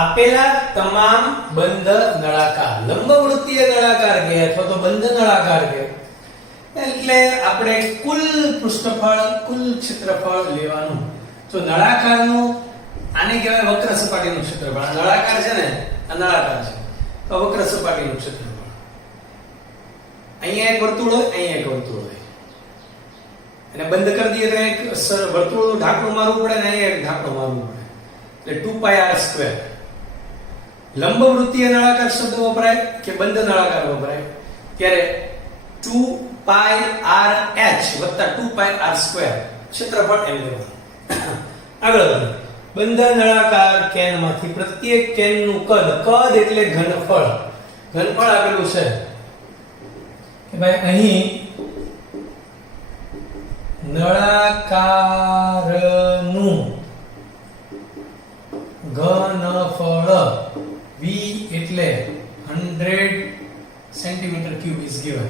આપેલા તમામ બંધ નળાકાર લંબવૃત્તીય નળાકાર કે અથવા તો બંધ નળાકાર કે એટલે આપણે કુલ પૃષ્ઠફળ કુલ ક્ષેત્રફળ લેવાનું. તો નળાકારનું આને કહેવાય વક્ર સપાટીનું ક્ષેત્રફળ. આ નળાકાર છે ને, આ નળાકાર છે તો વક્ર સપાટીનું ક્ષેત્રફળ. અહીંયા એક વર્તુળ હોય, અહીંયા એક વર્તુળ હોય અને બંધ કરી દઈએ તો એક વર્તુળનું ઢાંકણું મારવું પડે ને અહીંયા એક ઢાંકણું મારવું પડે એટલે 2πr². લંબવૃત્તીય નળાકાર શબ્દ વપરાય કે બંધ નળાકાર વપરાય ત્યારે 2πrh વત્તા 2πr² ક્ષેત્રફળ એમ લેવાનું. આગળ વધીએ. બંધ નળાકાર કેનમાંથી પ્રત્યેક કેનનું કદ, કદ એટલે ઘનફળ. ઘનફળ આપેલું છે કે ભાઈ અહીં નળાકારનું ઘનફળ V એટલે 100 સેન્ટીમીટર ક્યુબ is given.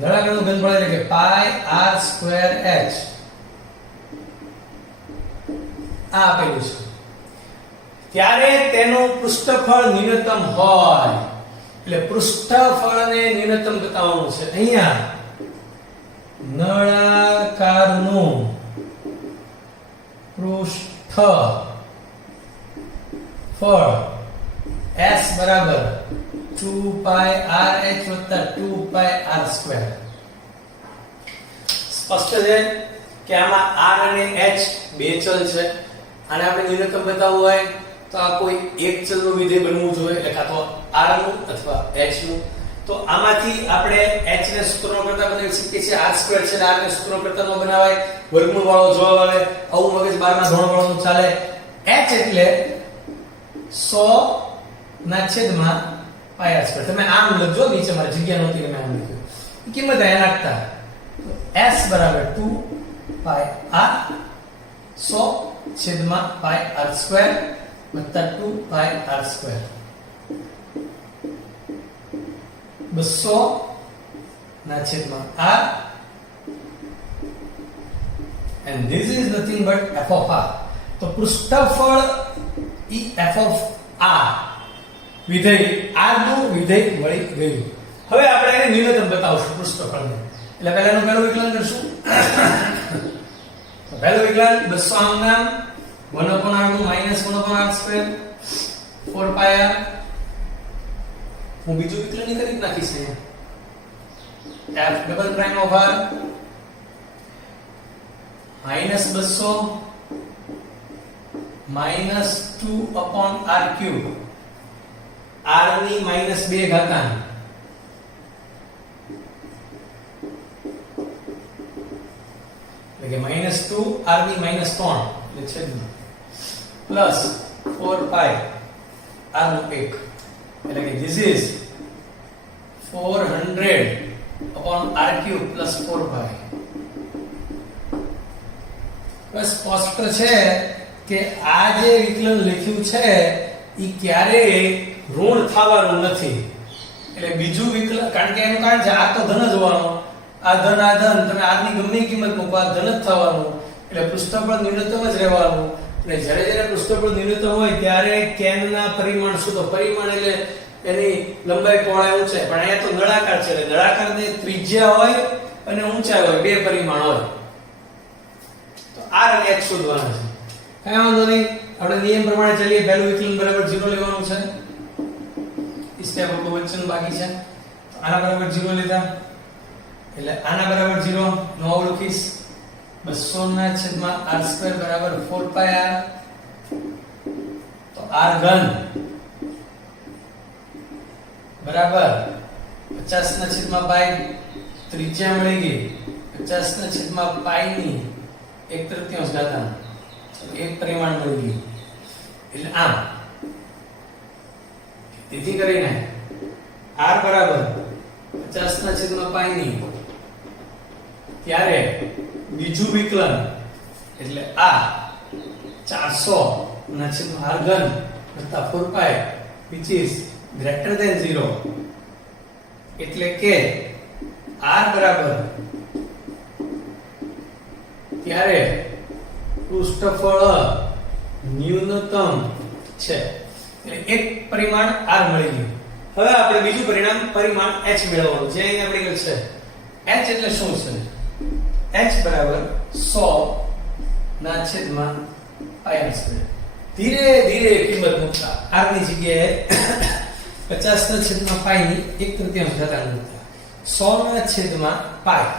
નળાકારનું ઘનફળ એટલે કે πr²h આ આપેલું છે. ત્યારે તેનું પૃષ્ઠફળ ન્યૂનતમ હોય એટલે પૃષ્ઠફળને ન્યૂનતમ બતાવવાનું છે. અહીંયા નળાકારનું પૃષ્ઠફળ s બરાબર 2πrh વત્તા 2πr². સ્પષ્ટ છે કે આમાં r અને h બે ચલ છે. આને આપણે ન્યૂનતમ બતાવવું હોય તો આ કોઈ એક ચલનું વિધેય બનવું જોઈએ, એટલે કાં તો r નું અથવા h નું. તો આમાંથી આપણે h ને સૂત્રનો કરતા બનાવી શકીએ છીએ. r² છે એટલે r ને સૂત્રનો કરતા ન બનાવાય, વર્ગમૂળ વાળો જવાબ આવે. આવું મગજ 12 ના ધોરણ વાળાનું ચાલે. h એટલે 100 ના છેદમાં πr². તમે આમ લખજો, નીચે મારી જગ્યા નહોતી તમે આમ લખ્યું. કિંમત અહીંયા નાખતા s બરાબર 2πr 100 છેદમાં πr² વત્તા 2πr². 200 ના છેદમાં r and this is nothing but f of r. તો પૃષ્ઠફળ ઈ f of r વિધેય r નું વિધેય મળી ગયું. હવે આપણે એને ન્યૂનતમ બતાવશું પૃષ્ઠફળને. એટલે પહેલાનું પહેલું વિકલન કરશું. તો પહેલું વિકલન 200 આમ નામ 1/r નું -1/r², 4πr. હું બીજું વિકલન કરી નાખીશ અહીંયા. f double prime of r -200 -2/r³ r ની -2 ઘાતાંક એટલે કે -2 r ની -3 એટલે છેદમાં પ્લસ 4π r નું 1 એટલે કે this is 400/r³ plus 4π. બસ સ્પષ્ટ છે કે આ જે વિકલન લખ્યું છે ઈ ક્યારેય ઋણ થવાનું નથી. એટલે બીજું વિકલન, કારણ કે એનું કારણ છે આ તો ધન જ હોવાનો, આ ધન તમે r ની ગમે કિંમત મૂકો આ ધન જ થવાનું. એટલે પૃષ્ઠફળ ન્યૂનતમ જ રહેવાનું. એટલે જ્યારે પૃષ્ઠફળ ન્યૂનતમ હોય ત્યારે કેનના પરિમાણ શું? તો પરિમાણ એટલે એની લંબાઈ પહોળાઈ ઊંચાઈ. પણ અહીંયા તો નળાકાર છે એટલે નળાકારની ત્રિજ્યા હોય અને ઊંચાઈ હોય, બે પરિમાણ હોય. તો r અને h શોધવાના છે. કઈ વાંધો નહીં, આપણે નિયમ પ્રમાણે ચાલીએ. પહેલું વિકલન બરાબર 0 લેવાનું છે. ઈ સ્ટેપ આપણું વચન બાકી છે. તો આના બરાબર 0 લીધા એટલે આના બરાબર 0 નો આવું લખીશ. 200 ના છેદમાં r² બરાબર 4πr. તો r ઘન બરાબર 50 ના છેદમાં π, ત્રિજ્યા મળી ગઈ 50 ના છેદમાં π ની 1/3 ઘાતાંક, એક પરિમાણ મળી ગયું. એટલે આમ તેથી કરીને r બરાબર 50 ના છેદમાં π ની, ત્યારે બીજું વિકલન એટલે આ 400 ના છેદમાં r ઘન વત્તા 4π which is greater than 0. એટલે કે r બરાબર ત્યારે પૃષ્ઠફળ ન્યૂનતમ છે. એટલે એક પરિમાણ r મળી ગયું. હવે આપણે બીજું પરિમાણ h મેળવવાનું છે. અહીં આપણે કીધું છે h એટલે શું છે? h બરાબર 100 ના છેદમાં પાઈ r સ્ક્વેર. ધીરે ધીરે કિંમત મૂકતા r ની જગ્યાએ 50 ના છેદમાં પાઈ ની 1/3 ઘાતાંક મૂકતા 100 ના છેદમાં પાઈ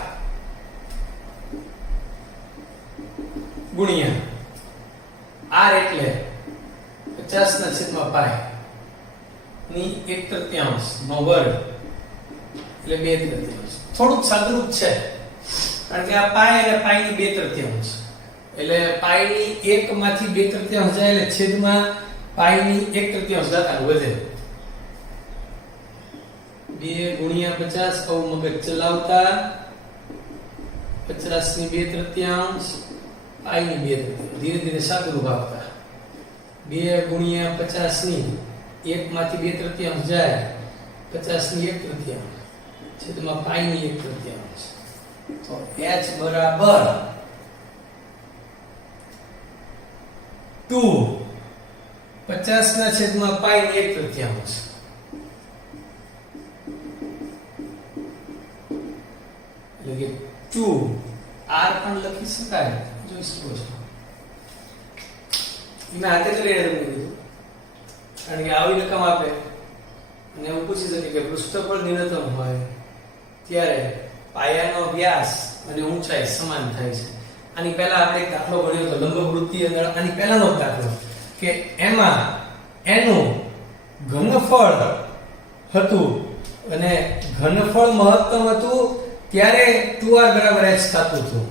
ગુણ્યા r એટલે 50 ના છેદમાં પાઈ ની 1/3 નો વર્ગ એટલે 2/3. થોડુંક સાદુરૂપ છે કારણ કે આ પાઈ અને પાઈ ની 2/3 એટલે પાઈ ની 1 માંથી 2/3 જાય એટલે છેદમાં પાઈ ની 1/3 ઘાતાંક વધે. 2 ગુણ્યા 50 આવું મગજ ચલાવતા 50 ની 2/3 પાઈ ની 2/3 ધીરે ધીરે સાદુરૂપ આપતા 2 ગુણ્યા 50 ની 1 માંથી 2/3 જાય 50 ની 1/3 છેદમાં પાઈ ની 1/3. તો h બરાબર 2 50 ના છેદમાં પાઈ ની 1/3 એટલે કે 2 r પણ લખી શકાય. જોઈ શકો છો એમાં હાથે કરી રહ્યા કીધું કારણ કે આવી રકમ આપે અને એવું પૂછી શકે કે પૃષ્ઠફળ ન્યૂનતમ હોય ત્યારે પાયાનો વ્યાસ અને ઊંચાઈ સમાન થાય છે. આની પહેલા આપણે એક દાખલો ભણ્યો હતો લંબવૃત્તીય નળ. આની પહેલાનો દાખલો કે એમાં એનું ઘનફળ હતું અને ઘનફળ મહત્તમ હતું ત્યારે 2r બરાબર h થતું હતું.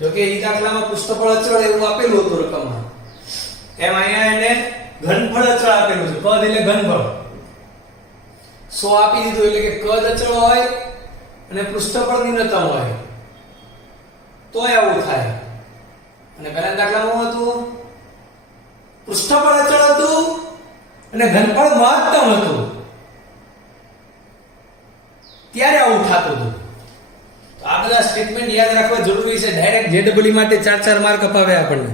જો કે એ દાખલામાં પૃષ્ઠફળ અચળ એવું આપેલું હતું રકમમાં, એમ અહીંયા એને ઘનફળ અચળ આપેલું છે. કદ એટલે ઘનફળ 100 આપી દીધું એટલે કે કદ અચળ હોય અને પૃષ્ઠફળ ન્યૂનતમ હોય તો આવું થાય. અને પહેલા દાખલામાં હતું પૃષ્ઠફળ અચળ હતું અને ઘનફળ મહત્તમ હતું ત્યારે આવું થતું હતું. તો આ બધા સ્ટેટમેન્ટ યાદ રાખવા જરૂરી છે. ડાયરેક્ટ જેડબલઈ માટે 4 માર્ક અપાવે આપણને,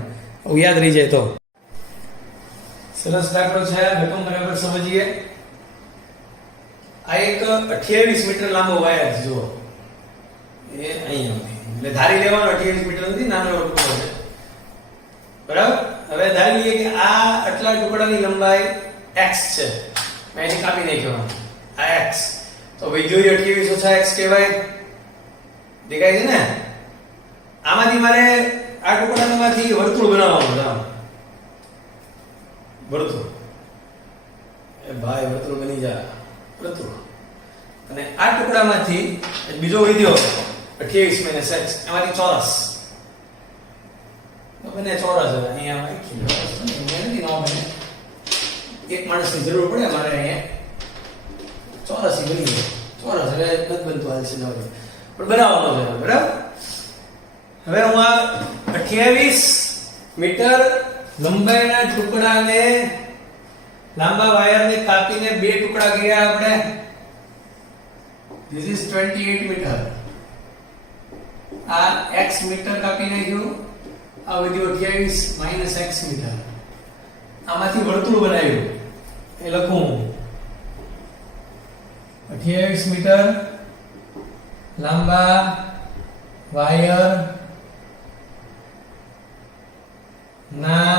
યાદ રહી જાય તો. સરસ દાખલો છે, રકમ બરાબર સમજીએ. આ એક 28 મીટર લાંબો વાયર છે. જુઓ એ અહીંયા એટલે ધારી લેવાનો 28 મીટર નથી, નાનો ટુકડો છે બરાબર. હવે ધારી લઈએ કે આ આટલા ટુકડાની લંબાઈ x છે, મેં એને કાપી નાખ્યો આ x. તો વિદ્યુત 28 ઓછા x કહેવાય. દેખાય છે ને? આમાંથી મારે આ ટુકડામાંથી વર્તુળ બનાવવાનું છે. વર્તુળ એ ભાઈ વર્તુળ બની જાય વર્તુળ. અને આ ટુકડામાંથી બીજો વિદ્યો 28 - x એમાંથી ચોરસ બને. ચોરસ અહીંયા નથી નો બને. એક માણસની જરૂર પડે મારે અહીંયા ચોરસ બની જાય. ચોરસ એટલે નથી બનતું હાલશે ન હોય પણ બનાવવાનો છે બરાબર. હવે હું આ 28 મીટર લંબાઈના ટુકડાને લાંબા વાયરને કાપીને બે ટુકડા કર્યા આપણે. This is 28 metre. આ x મીટર કાપી નાખ્યું, આ વધ્યું 28 - x મીટર. આમાંથી વર્તુળ બનાવ્યું એ લખું 28 મીટર લાંબા વાયર ના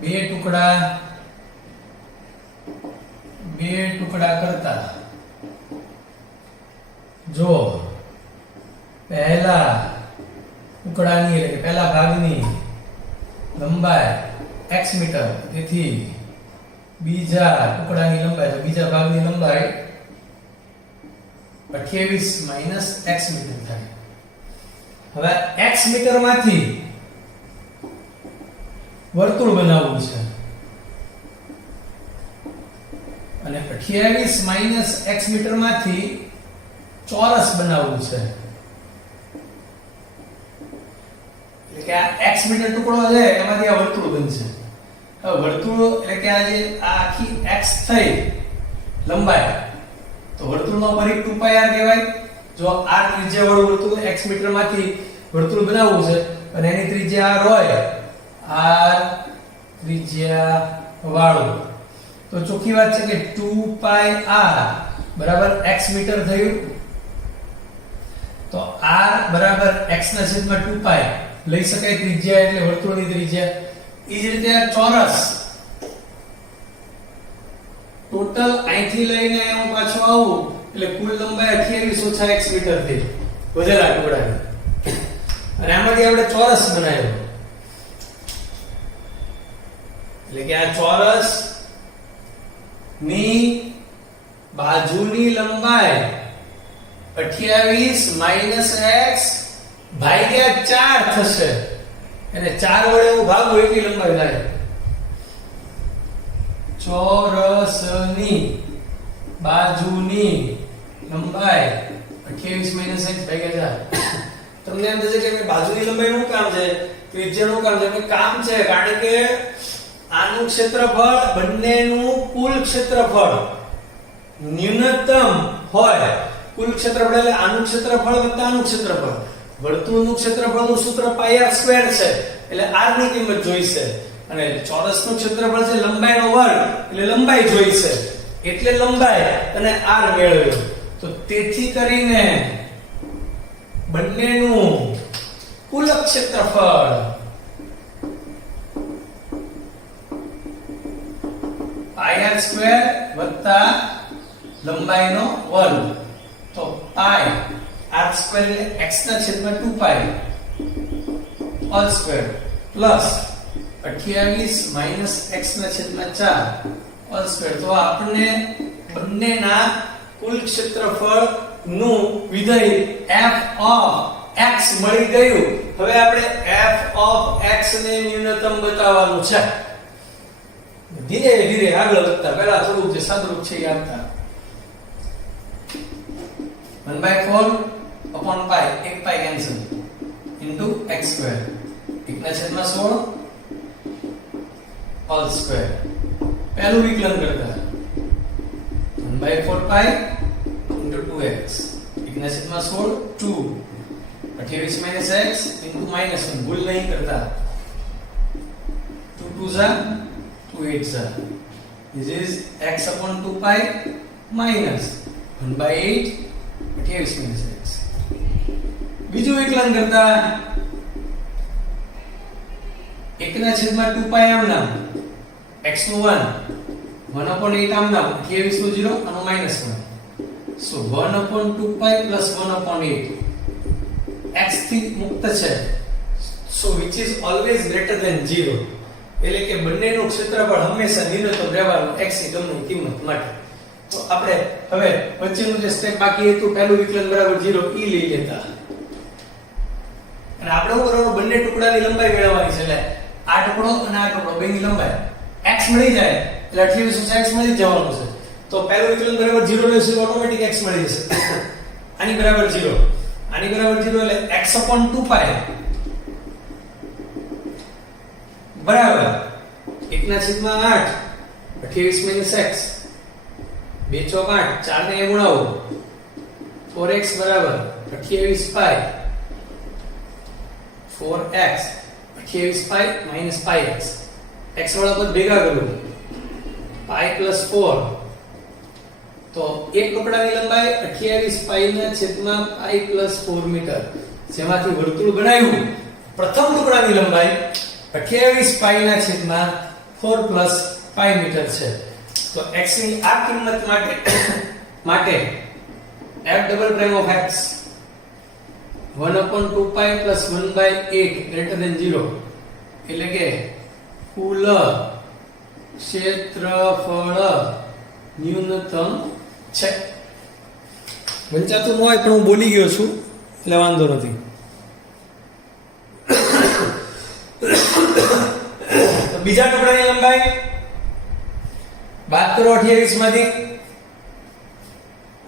બે ટુકડા કરતા જો પહેલા ટુકડાની એટલે પહેલા ભાગની લંબાઈ x મીટર, તેથી બીજા ટુકડાની લંબાઈ તો બીજા ભાગની લંબાઈ 28 - x મીટર થાય. હવે x મીટર માંથી વર્તુળ બનાવવું છે અને 28 - x મીટર માંથી ચોરસ બનાવવું છે. એટલે કે આ x મીટર ટુકડો છે એમાંથી આ વર્તુળ બનશે. હવે વર્તુળ એટલે કે આ જે આ આખી x થઈ લંબાઈ તો વર્તુળનો પરિઘ 2πr કહેવાય. જો r ત્રિજ્યા વાળું વર્તુળ x મીટર માંથી વર્તુળ બનાવવું છે અને એની ત્રિજ્યા r હોય, r ત્રિજ્યા વાળું, તો ચોખ્ખી વાત છે કે 2 પાઈ r બરાબર x મીટર થયું. તો r બરાબર x ના છેદમાં 2 પાઈ લઈ શકાય ત્રિજ્યા એટલે વર્તુળની ત્રિજ્યા. એ જ રીતે આ ચોરસ ટોટલ અહીંથી લઈને હું પાછો આવું એટલે કુલ લંબાઈ 28 ઓછા x મીટર થઈ વધેલા ટુકડાની. અને આમાંથી આપણે ચોરસ બનાવ્યો એટલે કે આ ચોરસ ની બાજુની લંબાઈ 28 માઈનસ x ભાગ્યા 4 થશે. અને 4 વડે હું ભાગું એટલી લંબાઈ થાય. ચોરસની બાજુની લંબાઈ 28 માઈનસ x ભાગ્યા 4. તમને એમ થશે કે બાજુની લંબાઈનું કામ છે, ત્રિજ્યાનું કામ છે. કામ છે કારણ કે આનું ક્ષેત્રફળ બંનેનું કુલ ક્ષેત્રફળ ન્યૂનતમ હોય. કુલ ક્ષેત્રફળ એટલે આનું ક્ષેત્રફળ વત્તા આનું ક્ષેત્રફળ. વર્તુળનું ક્ષેત્રફળનું સૂત્ર પાઈ r સ્ક્વેર છે એટલે r ની કિંમત જોઈશે. અને ચોરસનું ક્ષેત્રફળ છે લંબાઈનો વર્ગ એટલે લંબાઈ જોઈશે. એટલે લંબાઈ અને r મેળવ્યો. તો તેથી કરીને બંનેનું કુલ ક્ષેત્રફળ પાઈ r સ્ક્વેર વત્તા લંબાઈનો વર્ગ. તો પાઈ r સ્ક્વેર એટલે x ના છેદમાં 2 pi whole square plus 28 minus x ના છેદમાં 4 હોલ સ્ક્વેર. તો આપણને બંનેના કુલ ક્ષેત્રફળ નું વિધેય f of x મળી ગયું. હવે આપણે f of x ને ન્યૂનતમ બતાવવાનું છે. ધીરે ધીરે આગળ વધતા પહેલા થોડું જે સાદરૂપ છે એ આપતા 1/4 upon pi 1 pi cancel into x square 1 ના છેદમાં 16 હોલ સ્ક્વેર. પહેલું વિકલન કરતા 1/4 pi into 2x 1 ના છેદમાં 16 2 28 minus x into minus 1 ભૂલ નહીં કરતા 2 2 જા 2 8 જા. This is x upon 2 pi minus 1/8 28 minus x. બીજું વિકલન કરતા 1 ના છેદમાં 2 pi આમ નામ x નું 1 1/8 આમ નામ 28 નું 0 અને minus 1. So 1/2 pi plus 1/8 x થી મુક્ત છે. So which is always greater than 0. એટલે કે બંનેનું ક્ષેત્રફળ હંમેશા ન્યૂનતમ રહેવાનું x ની ગમની કિંમત માટે. તો આપણે હવે વચ્ચેનું જે સ્ટેપ બાકી હતું પહેલું વિકલન બરાબર 0 ઈ લઈ લેતા. અને આપણે શું કરવાનું બંને ટુકડાની લંબાઈ મેળવવાની છે. એટલે આ ટુકડો અને આ ટુકડો બેની લંબાઈ x મળી જાય એટલે 28 x મળી જવાનું છે. તો પહેલું વિકલન બરાબર 0 લેશું ઓટોમેટિક x મળી જશે. આની બરાબર 0 આની બરાબર 0 એટલે x upon 2 pi બરાબર 1 ના છેદમાં 8 28 minus x 2 ચોક 8 4 ને ગુણાવો 4x બરાબર 28 pi 4x 28 pi minus pi x x વાળા પદ ભેગા કરો pi plus 4. તો એક ટુકડાની લંબાઈ 28 pi ના છેદમાં pi plus 4 મીટર. જેમાંથી વર્તુળ બનાવ્યું પ્રથમ ટુકડાની લંબાઈ 28 pi ના છેદમાં 4 plus pi મીટર છે. તો x ની આ કિંમત માટે f double prime of x 1/2 pi plus 1/8 greater than 0 એટલે કે કુલ ક્ષેત્રફળ ન્યૂનતમ છે. વંચાતું ન હોય પણ હું બોલી ગયો છું એટલે વાંધો નથી. બીજા ટુકડાની લંબાઈ બાદ કરો 28 માંથી.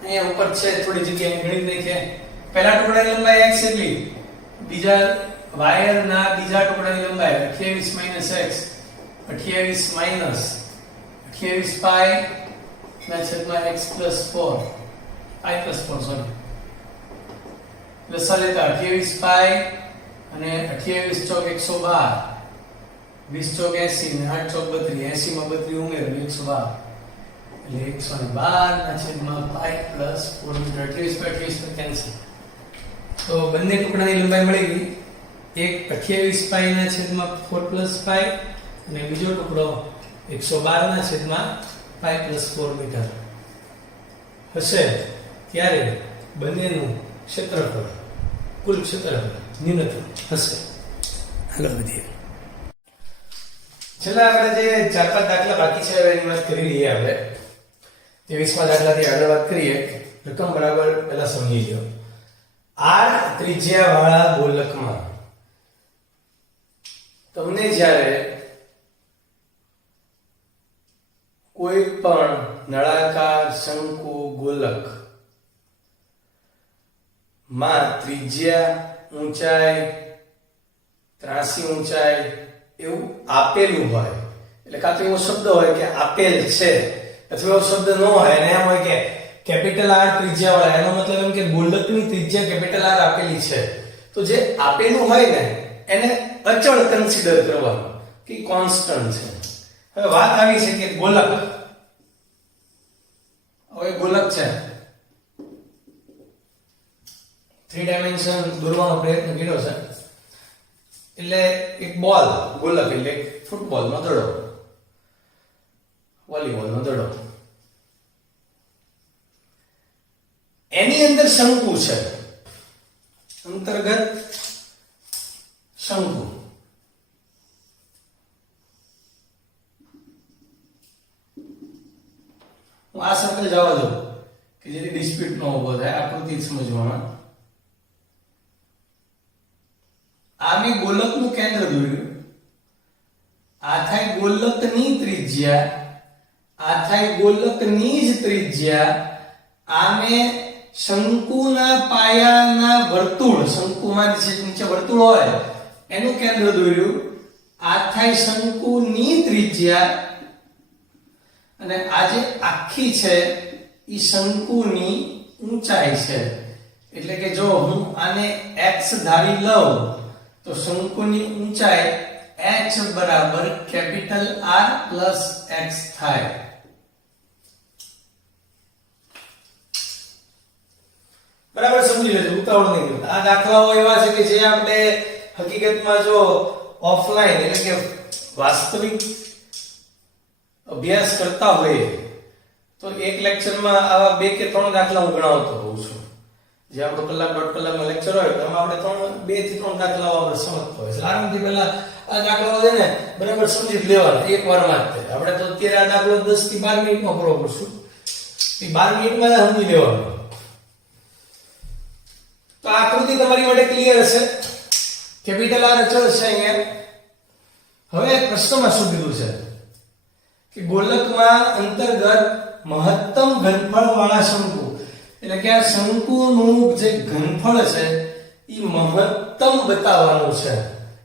અહીંયા ઉપર છે થોડી જગ્યાએ ગણિત નાખે. પહેલા ટુકડાની લંબાઈ x એટલી, બીજા વાયર ના બીજા ટુકડાની લંબાઈ 28 minus x 28 minus 28 pi ના છેદમાં x plus 4 pi plus 4 sorry plus લેતા 28 pi અને 28 ચોક 112, 20 ચોક 80 ને 8 ચોક 32, 80 માં 32 ઉમેરો 112 એટલે 112 ના છેદમાં પાઈ પ્લસ 4 મીટર. 28 પર કેન્સલ. તો બંને ટુકડાની લંબાઈ મળી ગઈ. એક 28 પાઈ ના છેદમાં 4 પ્લસ પાઈ અને બીજો ટુકડો 112 ના છેદમાં પાઈ પ્લસ 4 મીટર હશે. ત્યારે બંનેનું ક્ષેત્રફળ, કુલ ક્ષેત્રફળ ન્યૂનતમ હશે. હાલો વધીએ. છેલ્લા આપણે જે 4-5 દાખલા બાકી છે એની વાત કરી લઈએ. આપણે 23મા દાખલાથી આગળ વાત કરીએ. રકમ બરાબર પહેલા સમજી લો. r ત્રિજ્યા વાળા ગોલકમાં તમને જ્યારે કોઈ પણ નળાકાર શંકુ ગોલક માં ત્રિજ્યા, ઊંચાઈ, ત્રાસી ઊંચાઈ એવું આપેલું હોય, એટલે કાં તો એવો શબ્દ હોય કે આપેલ છે, અથવા એવો શબ્દ ન હોય અને એમ હોય કે કેપિટલ R ત્રિજ્યા વાળા, એનો મતલબ એમ કે ગોલકની ત્રિજ્યા કેપિટલ R આપેલી છે. તો જે આપેલું હોય ને એને અચળ કન્સિડર કરવાનું કે કોન્સ્ટન્ટ છે. હવે વાત આવી છે કે ગોલક, હવે ગોલક છે, 3 ડાયમેન્શન દોરવાનો પ્રયત્ન કર્યો છે. એટલે એક બોલ, ગોલક એટલે ફૂટબોલનો દડો, વોલીબોલનો દડો, એની અંદર શંકુ છે, અંતર્ગત શંકુ. હું આ સર્કલ જવા દઉં કે જેથી ડિસ્પ્યુટ ન ઉભો થાય, આકૃતિ સમજવામાં. આ મેં ગોલકનું કેન્દ્ર દોર્યું, આ થાય ગોલકની ત્રિજ્યા, આ થાય ગોલકની જ ત્રિજ્યા, આ મેં શંકુના પાયાના વર્તુળ, શંકુમાં જે નીચે વર્તુળ હોય એનું કેન્દ્ર દોર્યું, આ થાય શંકુની ત્રિજ્યા, અને આ જે આખી છે ઈ શંકુની ઊંચાઈ છે. એટલે કે જો હું આને x ધારી લઉં તો શંકુની ઊંચાઈ h બરાબર કેપિટલ R પ્લસ x થાય. બરાબર સમજી લેજો, ઉતાવળ નહીં કરતા. આ દાખલાઓ એવા છે કે જે આપણે હકીકતમાં જો ઓફલાઈન એટલે કે વાસ્તવિક અભ્યાસ કરતા હોઈએ તો એક લેક્ચરમાં આવા 2 કે 3 દાખલા હું ગણાવતો હોઉં છું. જે આપણો કલાક 1.5 કલાકનો લેક્ચર હોય તો આપણે 2 થી 3 દાખલાઓ આપણે સમજતો હોય. આરામથી પહેલા આ દાખલાઓ છે ને બરાબર સમજી લેવાના એક વારમાં જ. આપણે તો અત્યારે આ દાખલો 10 થી 12 મિનિટમાં પૂરો કરશું, એ 12 મિનિટમાં સમજી લેવાનો. તો આ આકૃતિ તમારી માટે ક્લિયર હશે. કેપિટલ R અચળ છે અહીંયા. હવે પ્રશ્નમાં શું કીધું છે કે ગોલકમાં અંતર્ગત મહત્તમ ઘનફળ વાળા શંકુ, એટલે કે આ શંકુનું જે ઘનફળ છે એ મહત્તમ બતાવવાનું છે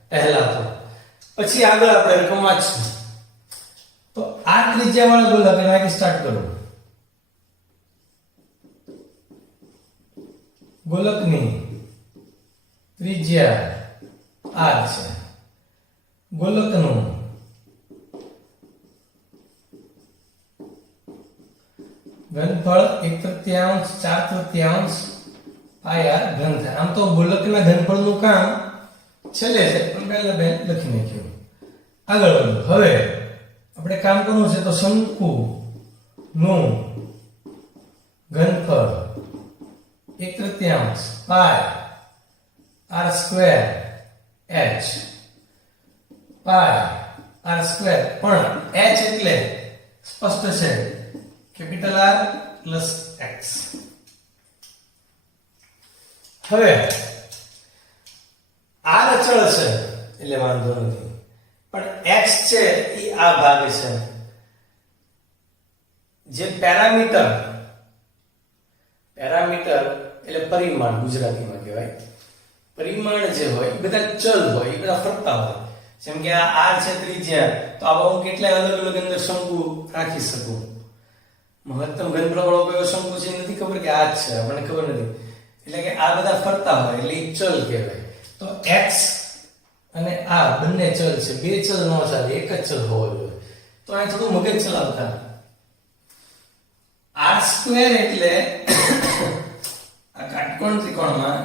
પહેલા તો, પછી આગળ આપણે રકમ વાંચશું. તો આ ત્રિજ્યા વાળા ગોલક એનાથી સ્ટાર્ટ કરો. ગોલકની ત્રિજ્યા R છે, ગોલકનું ઘનફળ 1/3 4/3 પાઈ r ઘન થાય. આમ તો ગોલકના ઘનફળનું કામ છેલ્લે છે પણ પહેલા બે લખી નાખ્યું. આગળ વધો. હવે આપણે કામ કરવું છે તો શંકુ નું ઘનફળ 1/3 પાઈ r સ્ક્વેર h પાઈ r સ્ક્વેર, પણ h એટલે સ્પષ્ટ છે કેપિટલ R પ્લસ x. હવે R અચળ છે એટલે વાંધો નથી, પણ x છે એ આ ભાગ છે. જે પેરામીટર એટલે પરિમાણ ગુજરાતીમાં કહેવાય. પરિમાણ જે હોય એ બધા ચલ હોય, એ બધા ફરતા હોય. જેમ કે આ R છે ત્રિજ્યા, તો આવા હું કેટલાય અલગ અલગ અંદર શંકુ રાખી શકું. મહત્તમ ઘનફળ વાળો કયો શંકુ છે નથી ખબર કે આ જ છે, આપણને ખબર નથી. એટલે કે આ બધા ફરતા હોય એટલે એ ચલ કહેવાય. તો x અને આ બંને ચલ છે, બે ચલ નો ચાલે, એક જ ચલ હોવો જોઈએ. તો અહીં થોડું મગજ ચલાવતા. r² એટલે આ કાટકોણ ત્રિકોણમાં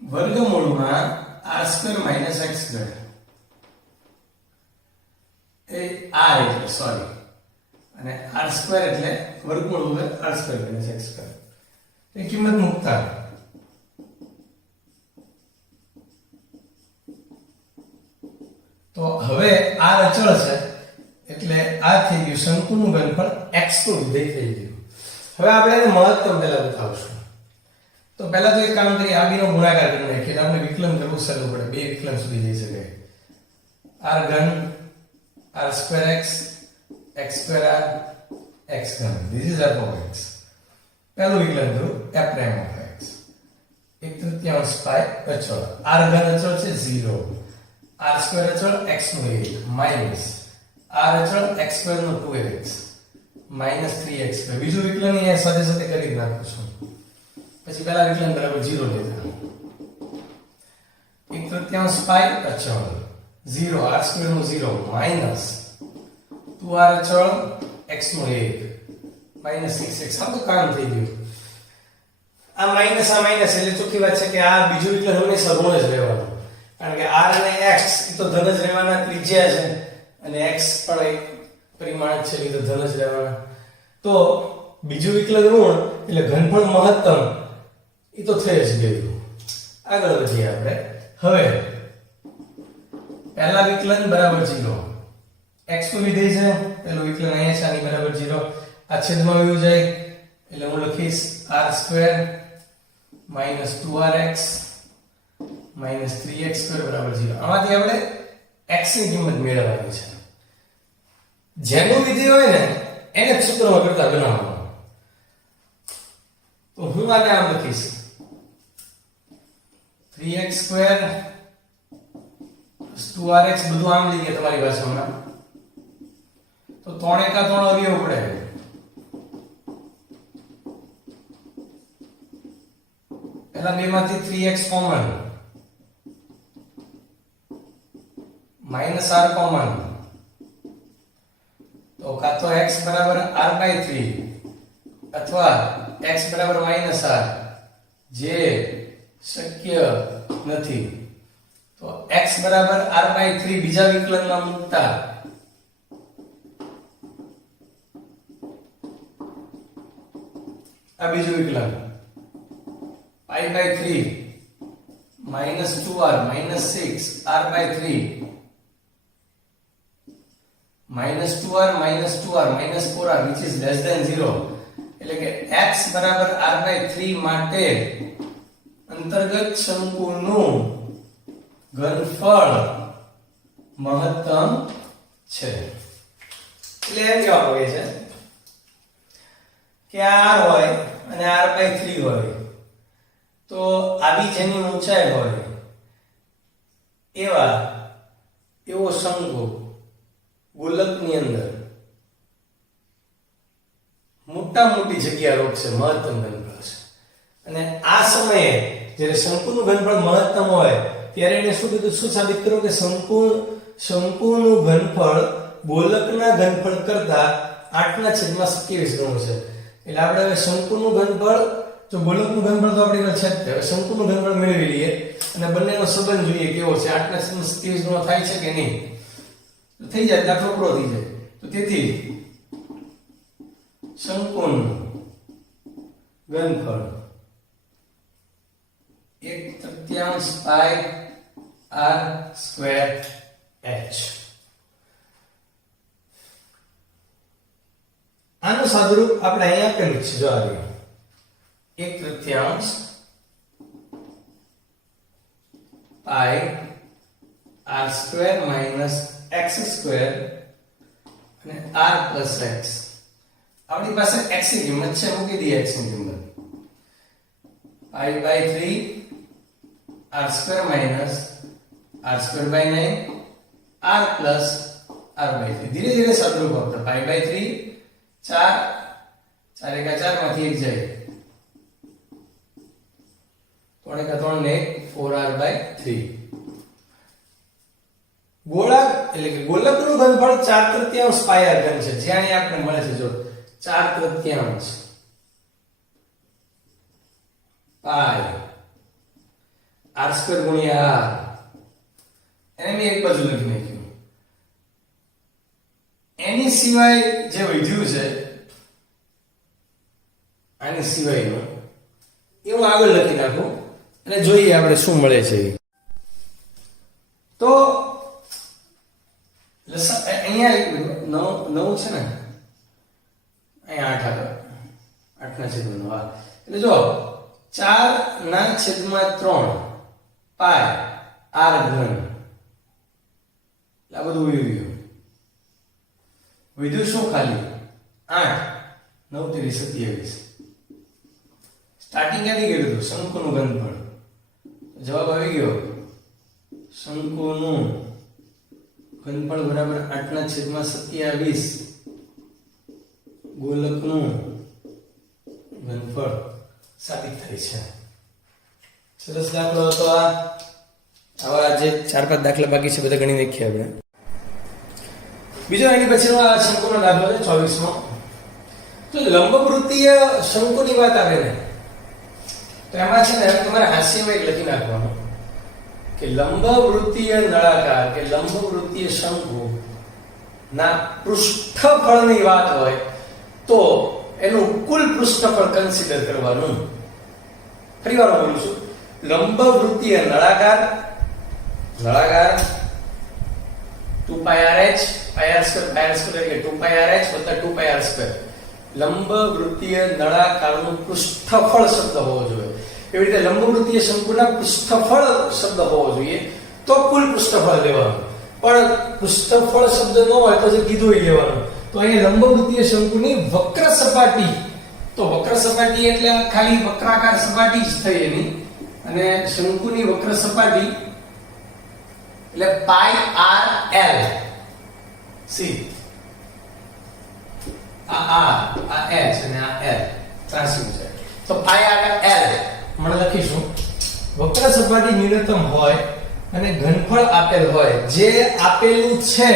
વર્ગમૂળમાં r² - x². એ r એટલે સોરી, અને r² એટલે વર્ગમૂળ વગર r² - x². એ કિંમત મૂકતા તો હવે r અચળ છે એટલે આ થઈ ગયું શંકુનું ઘનફળ x નું વિધેય થઈ ગયું. હવે આપણે એને મહત્તમ પહેલા બતાવશું. તો પહેલા તો એક કામ કરીએ, આ બેનો ગુણાકાર કરી નાખીએ એટલે આપણે વિકલન કરવું સરળ પડે, બે વિકલન સુધી જઈ શકાય. r ઘન r²x x²r x ઘન, this is f of x. પહેલું વિકલન કરું f પ્રાઇમ ઓફ x 1/3 પાઈ અચળ, r ઘન અચળ છે 0, r² અચળ x નું 1 માઈનસ r અચળ x² નું 2x માઈનસ 3x². બીજું વિકલન અહીંયા સાથે સાથે કરી નાખું છું. પછી પહેલા વિકલન બરાબર 0 લેતા 1/3 પાઈ અચળ 0, r² નું 0 માઈનસ 2r અચળ x નું 1 માઈનસ 6x. આ તો કામ થઈ ગયું. આ માઈનસ એટલે ચોખ્ખી વાત છે કે આ બીજું વિકલન હંમેશા ઋણ જ રહેવાનું, કારણ કે r અને x એ તો ધન જ રહેવાના, ત્રિજ્યા છે, અને x પણ એક પરિમાણ છે એટલે ધન જ રહેવાના. તો બીજું વિકલન ઋણ એટલે ઘનફળ મહત્તમ એ તો થઈ જ ગયું. આગળ વધીએ આપણે. હવે પહેલા વિકલન બરાબર 0, x નું વિધેય છે, પહેલું વિકલન અહીંયા છે, આની બરાબર 0, આ છેદમાં વયું જાય એટલે હું લખીશ r² minus 2rx minus 3x² બરાબર 0. આમાંથી આપણે x ની કિંમત મેળવવાની છે. જેનું વિધેય હોય ને એને જ સૂત્રમાં કરતા બનાવવાનું. તો હું આને આમ લખીશ 3x² 2rx, બધું આમ લઈએ તમારી ભાષામાં, તો 3 એકા 3 અવયવ પડે. પહેલા બે માંથી 3x common minus r common, તો કાં તો x બરાબર r/3 અથવા x બરાબર માઈનસ r, જે શક્ય નથી. તો x બરાબર r/3 બીજા વિકલનમાં મૂકતા આ બીજું વિકલન π/3 minus 2r minus 6 r/3 minus 2r minus 2r minus 4r which is less than 0. એટલે કે x બરાબર r/3 માટે અંતર્ગત શંકુનું ઘનફળ મહત્તમ છે. એટલે એમ કહેવા માંગે છે કે r હોય અને r/3 હોય, તો આવી જેની ઊંચાઈ હોય એવો શંકુ ગોલકની અંદર મોટી જગ્યા રોકશે, મહત્તમ ઘનફળ છે. અને આ સમયે જ્યારે શંકુનું ઘનફળ મહત્તમ હોય ત્યારે એને શું કીધું, શું સાબિત કરો કે શંકુનું ઘનફળ ગોલકના ઘનફળ કરતા 8/27 ગણું છે. એટલે આપણે હવે શંકુનું ઘનફળ, જો ગોલકનું ઘનફળ તો આપણી પાસે છે, હવે શંકુનું ઘનફળ મેળવી લઈએ અને બંનેનો સંબંધ જોઈએ કેવો છે, 8/27 ગણો થાય છે કે નહીં. તો થઈ જાય, દાખલો પૂરો થઈ જાય. તો તેથી શંકુનું ઘનફળ 1/3 પાઈ r² h. આનું સાદુરૂપ આપણે અહીંયા આપેલું છે, જો આ 1/3 પાઈ r² માઈનસ x² અને r પ્લસ x. આપણી પાસે x ની કિંમત છે, મૂકી દઈએ x ની કિંમત π/3 r² minus r²/9 r plus r/3. ધીરે ધીરે સાદુરૂપ આપતા π/3 4 4 એકા 4 માંથી 1 જાય 3 × 3 ને 4r/3 ગોળાક એટલે કે ગોલકનું ઘનફળ 4/3 પાય r ઘન છે. જ્યાં અહીં આપણે મળે છે જો 4/3 પાય r² ગુણ્યા r. એને મેં એક બાજુ લખી નાખ્યું. એની સિવાય જે વધ્યું છે આની સિવાયનું એ હું આગળ લખી નાખું અને જોઈએ આપણે શું મળે છે. તો અહીંયા 9 છે ને અહીંયા 8 ના છેદમાં 9. એટલે જો 4/3 પાય r ઘન. આ બધું વધ્યું શું ખાલી 8 9 × 3 = 27. સ્ટાર્ટિંગ ક્યાંથી કર્યું હતું? શંકુનું ઘનફળ. જવાબ આવી ગયો શંકુનું ઘનફળ બરાબર 8/27 ગોલકનું ઘનફળ સાબિત થાય છે. સરસ દાખલો હતો આ. આવા જે 4-5 દાખલા બાકી છે બધા ગણી નાખીએ આપણે. બીજો એની પછીનો આ શંકુનો દાખલો છે 24મો. તો લંબવૃત્તીય શંકુની વાત આવે ને તો એમાં છે ને તમારે હાસ્યમાં એક લખી નાખવાનું કે લંબવૃત્તીય નળાકાર કે લંબવૃત્તીય શંકુ ના પૃષ્ઠફળની વાત હોય તો એનું કુલ પૃષ્ઠફળ કન્સિડર કરવાનું. ફરીવાર બોલું છું. લંબવૃત્તીય નળાકાર 2πrh πr² એટલે 2πrh + 2πr². લંબવૃત્તીય નળાકારનું પૃષ્ઠફળ શબ્દ હોવો જોઈએ. એવી રીતે લંબવૃત્તીય શંકુના પૃષ્ઠફળ શબ્દ હોવો જોઈએ તો કુલ પૃષ્ઠફળ લેવાનું. પણ પૃષ્ઠફળ શબ્દ ન હોય તો જે કીધું એ લેવાનું. તો અહીંયા લંબવૃત્તીય શંકુની વક્ર સપાટી. તો વક્ર સપાટી એટલે ખાલી વક્રાકાર સપાટી જ થઈ એની. અને શંકુની વક્ર સપાટી એટલે πrl. સી આ h અને આ l ટ્રાન્સફર છે. તો πrl મને લખીશું વક્ર સપાટી ન્યૂનતમ હોય અને ઘનફળ આપેલ હોય. જે આપેલું છે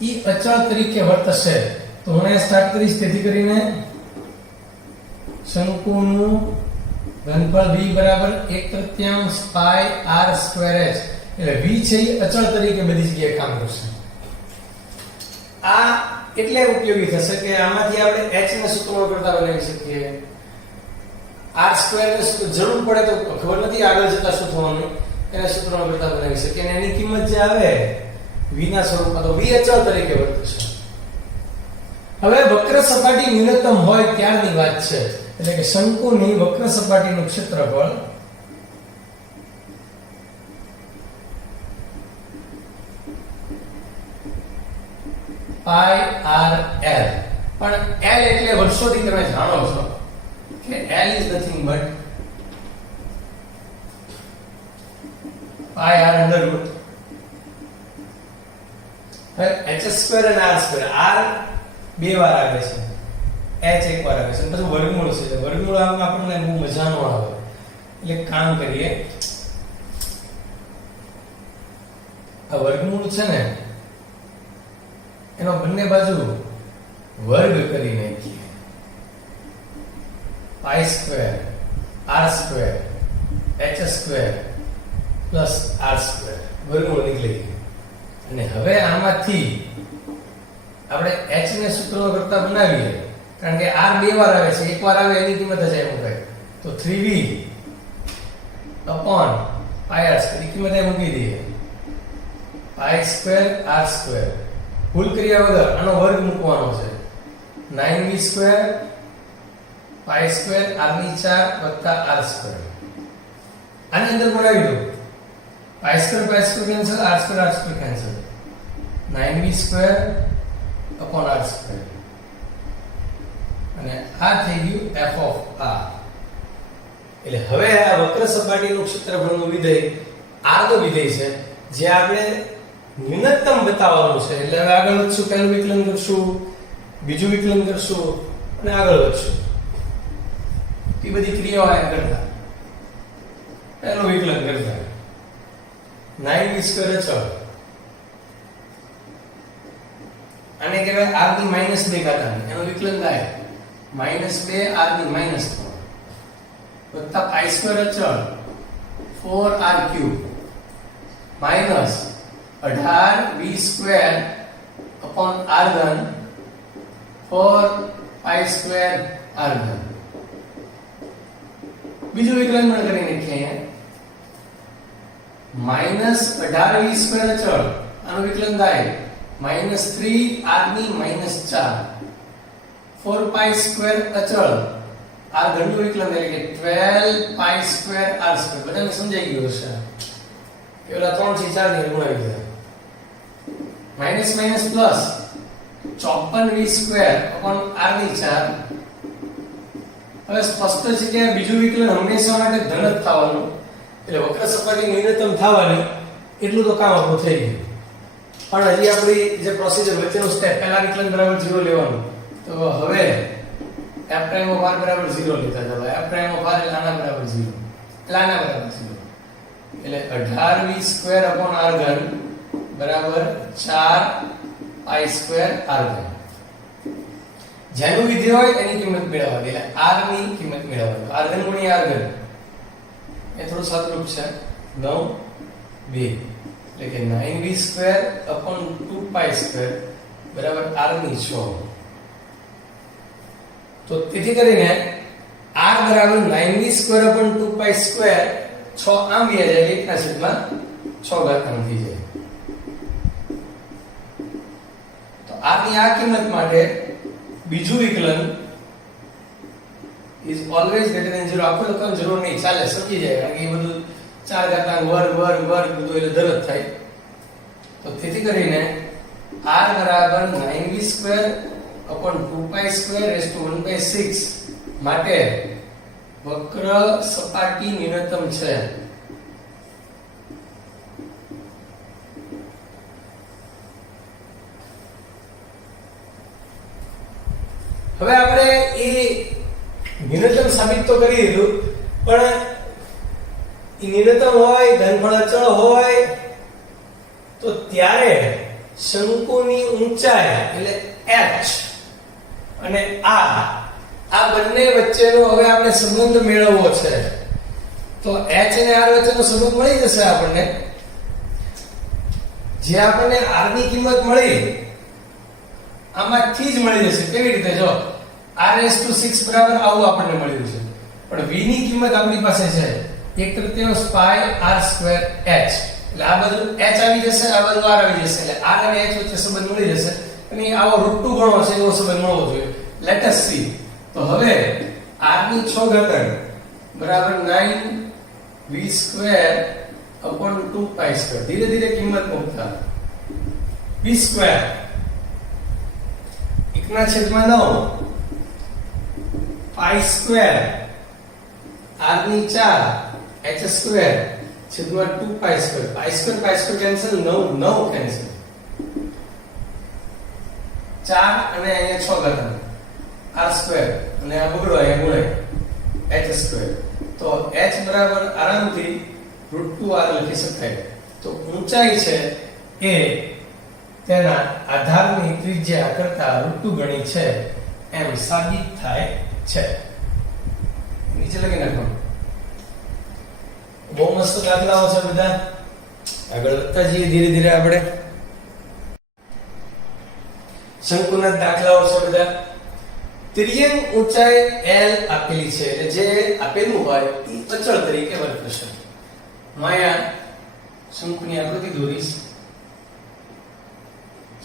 ઈ અચળ તરીકે વર્તશે. તો હું અહીં સ્ટાર્ટ કરીશ. તેથી કરીને શંકુનું ઘનફળ v બરાબર 1/3 પાય r²h. એટલે v છે એ અચળ તરીકે બધી જગ્યાએ કામ કરશે. આ એટલે ઉપયોગી થશે કે આમાંથી આપણે h ને સૂત્રમાં કરતા બનાવી શકીએ. r² ને જરૂર પડે તો ખબર નથી આગળ જતા શું થવાનું એને સૂત્રમાં કરતા બનાવી શકીએ. અને એની કિંમત જે આવે v ના સ્વરૂપમાં તો v અચળ તરીકે વર્તશે. હવે વક્ર સપાટી ન્યૂનતમ હોય ત્યારની વાત છે. એટલે કે શંકુની વક્ર સપાટીનું ક્ષેત્રફળ πrl. પણ l એટલે વર્ષોથી તમે જાણો છો કે l is nothing but πr √ હવે h² અને r². r બે વાર આવે છે, h એક વાર આવે છે, પછી વર્ગમૂળ છે. વર્ગમૂળ આવવામાં આપણને બહુ મજા ન આવે. એટલે કામ કરીએ, આ વર્ગમૂળ છે ને એનો બંને બાજુ વર્ગ કરી નાખીએ. π² r² h² પ્લસ r². વર્ગમૂળ નીકળી ગયું. અને હવે આમાંથી આપણે h ને સૂત્રમાં કરતા બનાવીએ, કારણ કે r બે વાર આવે છે, એક વાર આવે એની કિંમત જ અહીં મુકાય. તો 3v upon πr² ની કિંમત અહીં મૂકી દઈએ. π² r². ભૂલ કર્યા વગર આનો વર્ગ મૂકવાનો છે. 9v² π² r4 r². આની અંદર બનાવી દો. π² cancel, r² cancel. 9v² upon r². અને આ થઈ ગયું f of r. એટલે હવે આ વક્ર સપાટીનું ક્ષેત્રફળનું વિધેય r તો વિધેય છે જે આપણે ન્યૂનતમ બતાવવાનું છે. એટલે હવે આગળ વધશું, પહેલું વિકલન કરશું, બીજું વિકલન કરશું અને આગળ વધશું. એ બધી ક્રિયાઓ આ કરતા એનું વિકલન કરતા 9b સ્ક્વેર અચળ આને કહેવાય r ની -2 ઘાતાંક એનું વિકલન થાય -2 r ની -3 વત્તા પાઈ સ્ક્વેર અચળ 4r cube minus 18b square upon r ઘન 4 પાઈ સ્ક્વેર r ઘન બીજું વિકલન પણ કરી નાખીએ -18b સ્ક્વેર અચળ આનું વિકલન થાય -3r ની -4 4 પાઈ સ્ક્વેર અચળ r ઘનનું વિકલન એટલે કે 12 પાઈ સ્ક્વેર r સ્ક્વેર બધાને સમજાઈ ગયું હશે કે ઓલા 3 થી 4 ની ગુણાવી દે minus minus plus 54v square upon r ની 4 હવે સ્પષ્ટ છે કે બીજું વિકલન હંમેશા માટે ધન જ થવાનું એટલે વક્ર સપાટી ન્યૂનતમ થવાની એટલું તો કામ આપણું થઈ ગયું પણ હજી આપણી જે પ્રોસિજર વચ્ચેનું સ્ટેપ પહેલા વિકલન બરાબર 0 લેવાનું તો હવે f પ્રાઇમ ઓફ r બરાબર 0 લેતા જાવ f પ્રાઇમ ઓફ r એટલે આના બરાબર 0 એટલે આના બરાબર 0 એટલે 18v સ્ક્વેર અપોન r ઘન બરાબર 4 પાઈ સ્ક્વેર r ઘન જેનું વિધેય હોય એની કિંમત મેળવવાની એટલે r ની કિંમત મેળવવાની r ઘન ગુણ્યા r ઘન એ થોડું સાદુરૂપ છે 9 2 એટલે કે 9v square upon 2 pi square બરાબર r ની 6 તો તેથી કરીને r બરાબર 9v square upon 2 pi square 6 આમ વ્યા જાય 1 ના છેદમાં 6 ઘાતાંક થઈ જાય તો r ની આ કિંમત માટે બીજું વિકલન is always greater than 0 આપણે લખવાની જરૂર નહીં ચાલે સમજી જાય કારણ કે એ બધું 4 ઘાતાંક વર્ગ બધું એટલે ધન જ થાય તો તેથી કરીને r બરાબર 9v square upon 2 pi square raise to 1/6 માટે વક્ર સપાટી ન્યૂનતમ છે હવે આપણે એ ન્યૂનતમ સાબિત તો કરી દીધું પણ એ ન્યૂનતમ હોય ઘનફળ અચળ હોય તો ત્યારે શંકુની ઊંચાઈ એટલે h અને આ બંને વચ્ચેનો હવે આપણે સંબંધ મેળવવો છે તો h અને r વચ્ચેનો સંબંધ મળી જશે આપણને જે આપણને r ની કિંમત મળી આમાંથી જ મળી જશે કેવી રીતે જો r⁶ બરાબર આવું આપણને મળ્યું છે પણ v ની કિંમત આપણી પાસે છે 1/3 પાઈ r² h એટલે આ બધું h આવી જશે આ બધું r આવી જશે એટલે r અને h વચ્ચે સંબંધ મળી જશે અને આવો √2 ગણો છે એવો સંબંધ મળવો જોઈએ લેટ અસ સી તો હવે r ની 6 ઘાતાંક બરાબર 9v² અપોન 2 પાઈ સ્ક્વેર ધીરે ધીરે કિંમત મૂકતા v² 1/9 પાઈ સ્ક્વેર r ની 4 h² છેદમાં 2 pi square pi square cancel 9 cancel 4 અને અહીંયા 6 ઘાતાંક r² અને આ બગડો અહીંયા ગુણાય h² તો h બરાબર આરામથી √2r લખી શકાય તો ઊંચાઈ છે એ તેના આધારની ત્રિજ્યા કરતા √2 ગણી છે એમ સાબિત થાય છે નીચે લખી નાખો બહુ મસ્ત દાખલાઓ છે બધા આગળ વધતા જઈએ ધીરે ધીરે આપણે શંકુના દાખલાઓ છે બધા તિર્યક ઊંચાઈ l આપેલી છે એટલે જે આપેલું હોય એ અચળ તરીકે વર્તશે માયા શંકુની આકૃતિ દોરીશ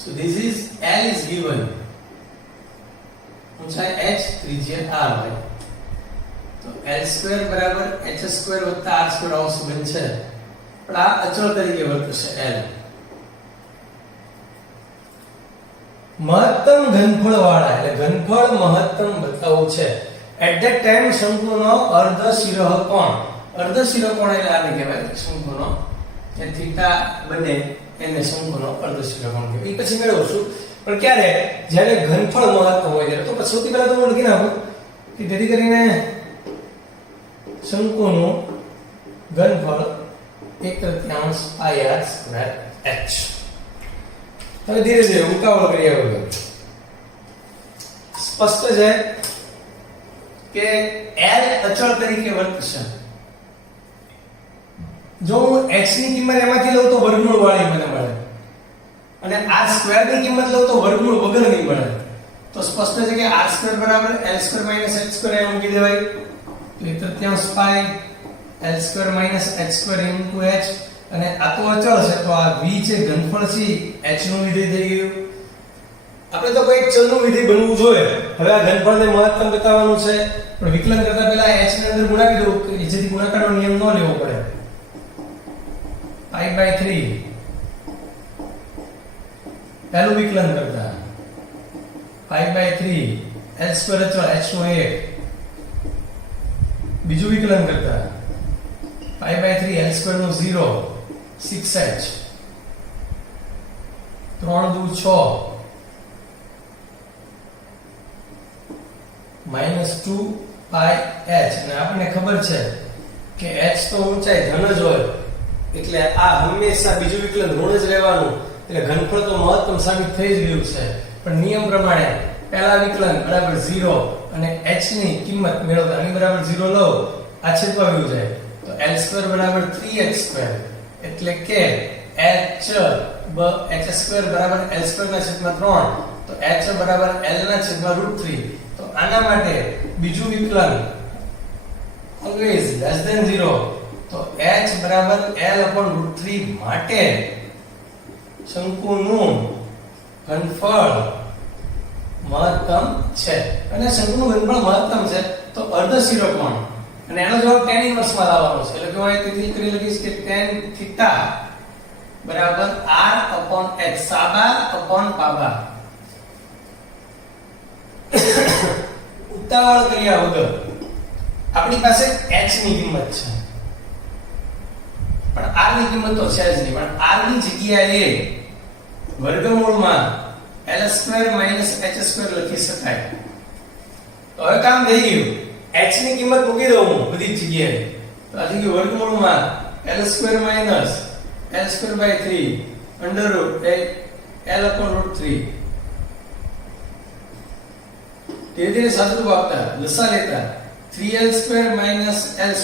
so this is l is given ઊંચાઈ h ત્રિજ્યા r હોય તો l² બરાબર h² r² આવો સંબંધ છે પણ આ અચળ તરીકે વર્તશે l મહત્તમ ઘનફળ વાળા એટલે ઘનફળ મહત્તમ બતાવવું છે એટ ધેટ ટાઈમ શંકુનો અર્ધ શિરોકોણ એટલે આને કહેવાય શંકુનો જે થીટા બને એને શંકુનો અર્ધ શિરોકોણ કહેવાય એ પછી મેળવશું પણ ક્યારે જ્યારે ઘનફળ મહત્તમ હોય ત્યારે તો પછી સૌથી પહેલા તો હું લખી નાખું કે જેથી કરીને શંકુનું ઘનફળ 1/3 પાઈ r સ્ક્વેર h. હવે ધીરે ધીરે ઉતાવળ કર્યા વગર સ્પષ્ટ છે કે l અચળ તરીકે વર્તશે. જો હું h ની કિંમત એમાંથી લઉં તો વર્ગમૂળ વાળી મને મળે અને r સ્ક્વેર ની કિંમત લઉં તો વર્ગમૂળ વગરની મળે. તો સ્પષ્ટ છે કે r સ્ક્વેર બરાબર l square minus h square એમ મૂકી દેવાય. તો 1/3 pi l square minus h square into h, અને આ તો અચળ છે તો આ v છે ઘનફળ છે h નું વિધેય થઈ ગયું. આપણે તો કોઈ ચલનું વિધેય બનવું જોઈએ. હવે આ ઘનફળને મહત્તમ બતાવવાનું છે, પણ વિકલન કરતા પહેલા h ની અંદર ગુણાવી દો કે જેથી ગુણાકારનો નિયમ ન લેવો પડે. pi/3 પહેલું વિકલન કરતા pi/3 l સ્ક્વેર અચળ h નો 1. બીજું વિકલન કરતા pi/3 l સ્ક્વેર નો 0 6h 3 દુ 6 -2 પાઈ h. અને આપણને ખબર છે કે h તો ઊંચાઈ ધન જ હોય એટલે આ હંમેશા બીજું વિકલન ઋણ જ રહેવાનું, એટલે ઘનફળ તો મહત્તમ સાબિત થઈ જ ગયું છે. પણ નિયમ પ્રમાણે પહેલા વિકલન બરાબર 0 અને h ની કિંમત મેળવતા આની બરાબર 0 લો, આ છેદમાં વયું જાય તો l² બરાબર 3h², એટલે કે h² બરાબર l² ના છેદમાં 3, તો h બરાબર l ના છેદમાં √3. તો આના માટે બીજું વિકલન always less than 0, તો h બરાબર l/√3 માટે શંકુનું ઘનફળ મહત્તમ છે. અને શંકુનું ઘનફળ મહત્તમ છે તો અર્ધશિરોકોણ, અને એનો જવાબ tan ઇન્વર્સ માં લાવવાનો છે. એટલે કે હું અહીંથી કરી લખીશ કે tan θ બરાબર r/h સાબા/પાબા. ઉતાવળ કર્યા વગર આપણી પાસે h ની કિંમત છે, પણ r ની કિંમત તો છે જ નહીં. પણ r ની જગ્યાએ વર્ગમૂળમાં l² - h² લખી શકાય. તો હવે કામ થઈ ગયું. h ની કિંમત મૂકી દઉં હું બધી જગ્યાએ, તો આ થઈ ગયું વર્ગમૂળમાં l² - l²/3 √l/√3. ધીરે ધીરે સાદુરૂપ આપતા લસા લેતા 3l² - l²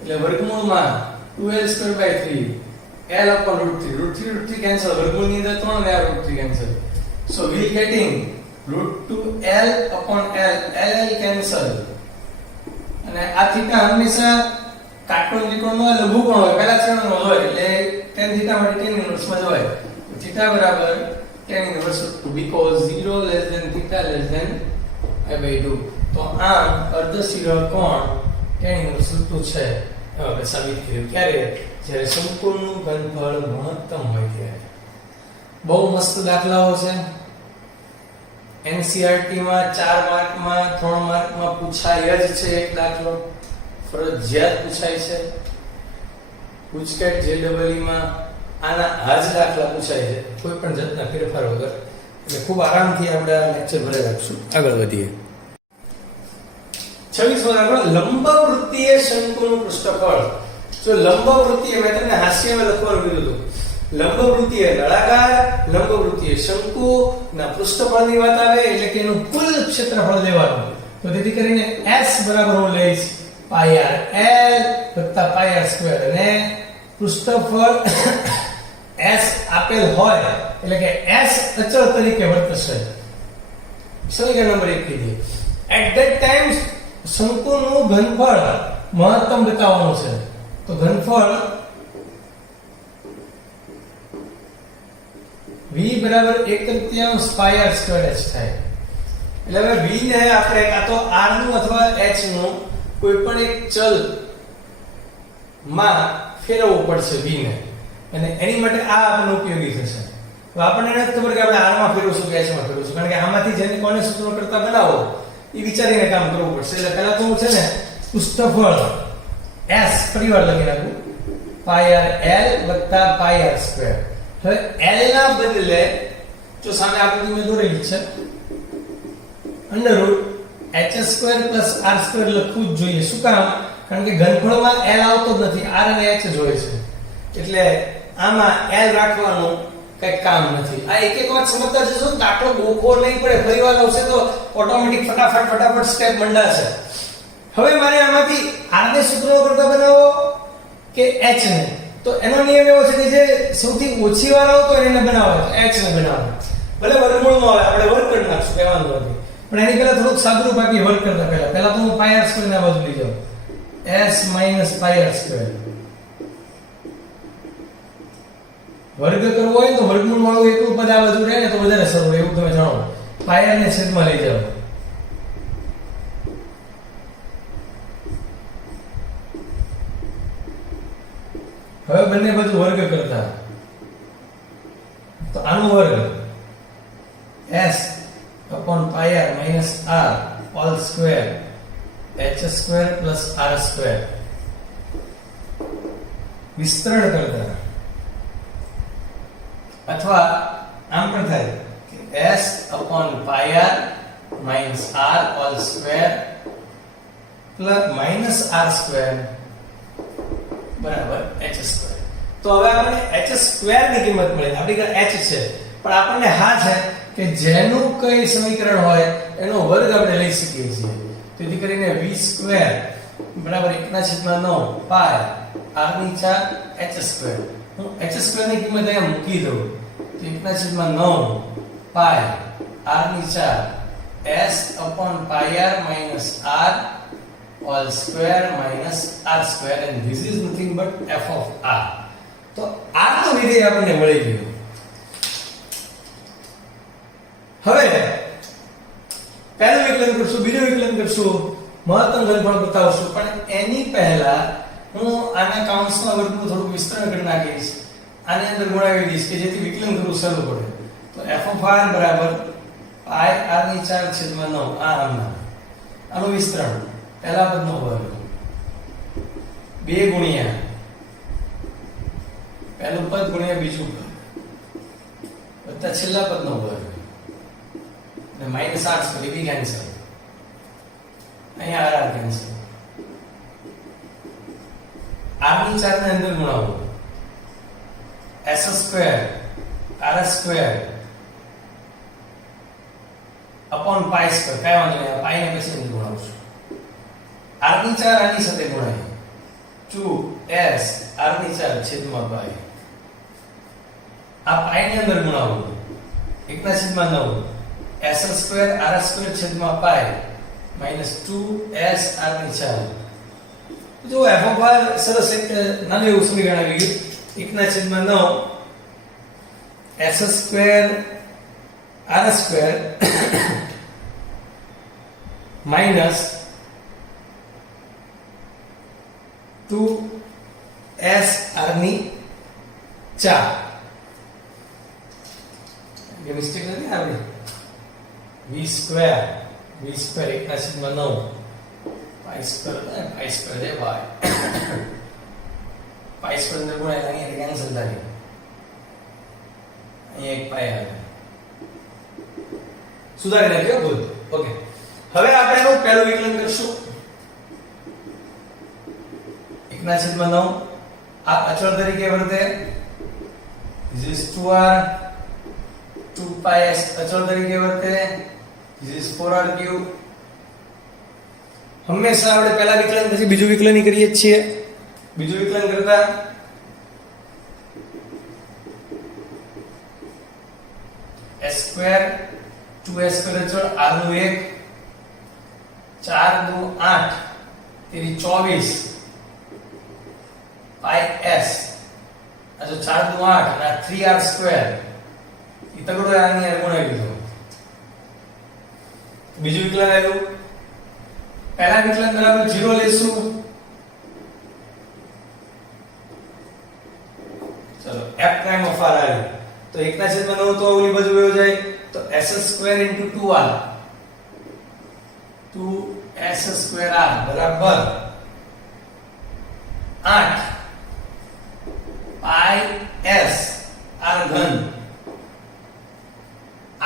એટલે વર્ગમૂળમાં 2l²/3 l/√3 કેન્સલ, વર્ગમૂળની અંદર 3 અને √3 cancel. So we getting √2l/l, l cancel. અને આ થીટા હંમેશા કાટકોણ ત્રિકોણ નો લઘુકોણ હોય, પહેલા શ્રેણીનો હોય એટલે tan θ માટે tan ઇન્વર્સ માં જ હોય. તો θ બરાબર tan inverse because 0 less than θ less than I/2. તો આમ અર્ધશિરોકોણ tan ઇન્વર્સ √2 છે. હવે સાબિત કર્યું ક્યારે? જ્યારે શંકુનું ઘનફળ મહત્તમ હોય ત્યારે. બહુ મસ્ત દાખલાઓ છે. NCERT માં 4 માર્કમાં 3 માર્કમાં પૂછાય જ છે. એક દાખલો ફરજિયાત પૂછાય છે. ગુજકેટ JEE માં આના આ જ દાખલા પૂછાય છે, કોઈ પણ જાતના ફેરફાર વગર. એટલે ખૂબ આરામથી આપણે આ લેક્ચર ભરે રાખશું. આગળ વધીએ. 26 દાખલો, લંબવૃત્તીય શંકુનું પૃષ્ઠફળ. જો લંબવૃત્તીય, મેં તમને હાસ્યમાં લખવાનું કીધું હતું. લંબવૃત્તીય નળાકાર, લંબવૃત્તીય શંકુ ના પૃષ્ઠફળની વાત આવે એટલે કે એનું કુલ ક્ષેત્રફળ લેવાનું. તો તેથી કરીને s બરાબર હું લઈશ πr l + πr², અને પૃષ્ઠફળ s આપેલ હોય એટલે કે s અચળ તરીકે વર્તશે. સમીકરણ નંબર 1 કીધી. એટ ધેટ ટાઈમ શંકુનું ઘનફળ મહત્તમ બતાવવાનું છે. તો ઘનફળ v બરાબર 1/3 πr² h થાય. એટલે હવે v ને આપણે કાં તો r નું અથવા h નું કોઈ પણ એક ચલ માં ફેરવવું પડશે v ને, અને એની માટે આ આપણને ઉપયોગી થશે. તો આપણને નથી ખબર કે આપણે r માં ફેરવશું કે h માં ફેરવશું, કારણ કે આમાંથી જેને કોને સૂત્ર કરતા બનાવો એ વિચારીને કામ કરવું પડશે. એટલે પહેલા તો હું છે ને પૃષ્ઠફળ s પરિવાર લખી નાખું πr l + πr². હવે l ના બદલે જો સામે આકૃતિ મેં દોરેલી છે √h² + r² લખવું જ જોઈએ. શું કામ? કારણ કે ઘનફળમાં l આવતો જ નથી, r અને h જ હોય છે, એટલે આમાં l રાખવાનું કઈ કામ નથી. આ એક એક વાત સમજતા જશો તો દાખલો ગોખવો નહીં પડે, ફરીવાર આવશે તો ઓટોમેટિક ફટાફટ સ્ટેપ મંડાશે. હવે મારે આમાંથી r ને સૂત્રો કરતા બનાવો કે h ને, તો એનો નિયમ એવો છે કે જે સૌથી ઓછી વાર આવતો હોય એને બનાવો, તો h ને બનાવો. ભલે વર્ગમૂળમાં આવે, આપણે વર્ગ કરી નાખશું, કઈ વાંધો નથી, પણ એની પહેલા થોડુંક સાદું બાકી વર્ગ કરતા પહેલા તો હું પાઈ r સ્ક્વેર ના બાજુ લઈ જાઉં, s - પાઈ r સ્ક્વેર. વર્ગ કરવો હોય તો વર્ગમૂળ વાળું એકલું પદ આ બાજુ રહે ને તો વધારે સરળ, એવું તમે જાણો. પાઈ r ને છેદમાં લઈ જાઓ. હવે બંને બાજુ વર્ગ કરતા, તો આનો વર્ગ s પાઈ r - r whole square h square r square. વિસ્તરણ કરતા અથવા આમ પણ થાય કે s પાઈ r - r whole square - r square બરાબર h સ્ક્વેર. તો હવે આપણને h સ્ક્વેર ની કિંમત મળી. આપણી પાસે h છે, પણ આપણને હા છે કે જેનું કઈ સમીકરણ હોય એનો વર્ગ આપણે લઈ શકીએ છીએ. તેથી કરીને v સ્ક્વેર બરાબર 1/9 પાઈ r/4 h સ્ક્વેર. હું h સ્ક્વેર ની કિંમત અહીંયા મૂકી દઉં તો 1/9 પાઈ r/4 s pi r - r all square minus r square, and this is nothing but f of r. તો r નો વિધેય આપણને મળી ગયો. હવે પહેલું વિકલન કરશું, બીજું વિકલન કરશું, મહત્તમ ઘનફળ બતાવશું, પણ એની પહેલા હું આના કાઉન્સમાં વર્ગનું થોડું વિસ્તરણ કરી નાખીશ, આની અંદર ગુણાવી દઈશ કે જેથી વિકલન કરવું સરળ પડે. તો f of r બરાબર પાઈ r/4 છેદમાં 9 આનું વિસ્તરણ પહેલા પદનો વર્ગ 2 ગુણ્યા પહેલું પદ ગુણ્યા બીજું પદ વત્તા છેલ્લા પદનો વર્ગ અને માઈનસ r સ્ક્વેર. બી કેન્સલ, અહીંયા r કેન્સલ. r/4 ને અંદર ગુણાવો, s square r square upon pi square. કઈ વાંધો નહીં, પાઈ ને પછી અંદર ગુણાવશું. r/4 આની સાથે ગુણાય 2s r/4 છેદમાં પાઈ. આ પાઈ ની અંદર ગુણાવો 1/9 s સ્ક્વેર r સ્ક્વેર છેદમાં પાઈ -2s r/4. જો f ઓફ r સરસ એક નાનું એવું સમીકરણ આવી ગયું. 1/9 s square r square minus 2s r/4. ये मिस्टेक नहीं है आपने. v स्क्वायर 1/9 पाई स्क्वायर है भाई. पाई स्क्वायर अंदर गुणा है, ये कैंसिल था. ये एक पाई आ गया. સુધારી નાખ્યો. ગુડ. ઓકે, હવે આપણે એનું પહેલું વિકલન કરશું. 1/9 આ અચળ તરીકે વર્તે. this is 2r 2πs અચળ તરીકે વર્તે. this is 4r3. હંમેશા આપણે પહેલા વિકલન પછી બીજું વિકલન કરીએ છીએ. બીજું વિકલન કરતા s સ્ક્વેર 2s સ્ક્વેર અચળ r નું 1 4 × 8 તેરી 24 પાઈ s. આ જો 4 × 8 અને 3r સ્ક્વેર ઈ તગડો આની અંદર ગુણાવી દીધો. બીજું વિકલન આવ્યું. પહેલા વિકલન બરાબર 0 લેશું. ચલો f પ્રાઇમ ઓફ r આવ્યું તો 1/9 તો ઓલી બાજુ વયો જાય તો s square * 2r 2s square r બરાબર 8 પાઈ s r ઘન.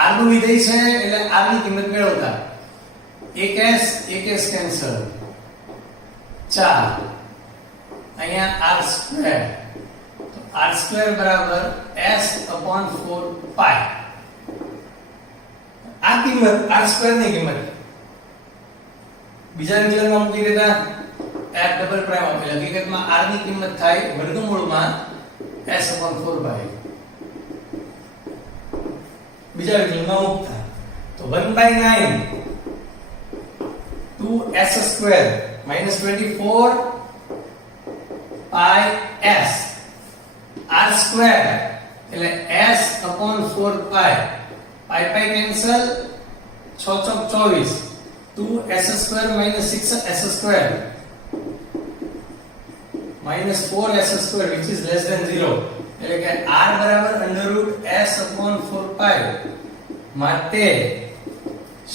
r નું વિધેય છે એટલે r ની કિંમત મેળવતા 1s કેન્સલ 4 અહીંયા r સ્ક્વેર, તો r સ્ક્વેર બરાબર s upon 4 પાઈ. આ કિંમત r સ્ક્વેર ની કિંમત બીજા વિકલનમાં મૂકી દેતા f ડબલ પ્રાઇમ આપેલ, હકીકતમાં r ની કિંમત થાય વર્ગમૂળમાં s upon 4 પાઈ. બીજા વિકલનમાં મૂકતા તો 1/9 2s square minus 24 pi s r square એટલે s upon 4 pi pi pi cancel 6 ચોક 24 2s square minus 6s square minus 4s square which is less than 0 એટલે કે r બરાબર under root s upon 4 pi માટે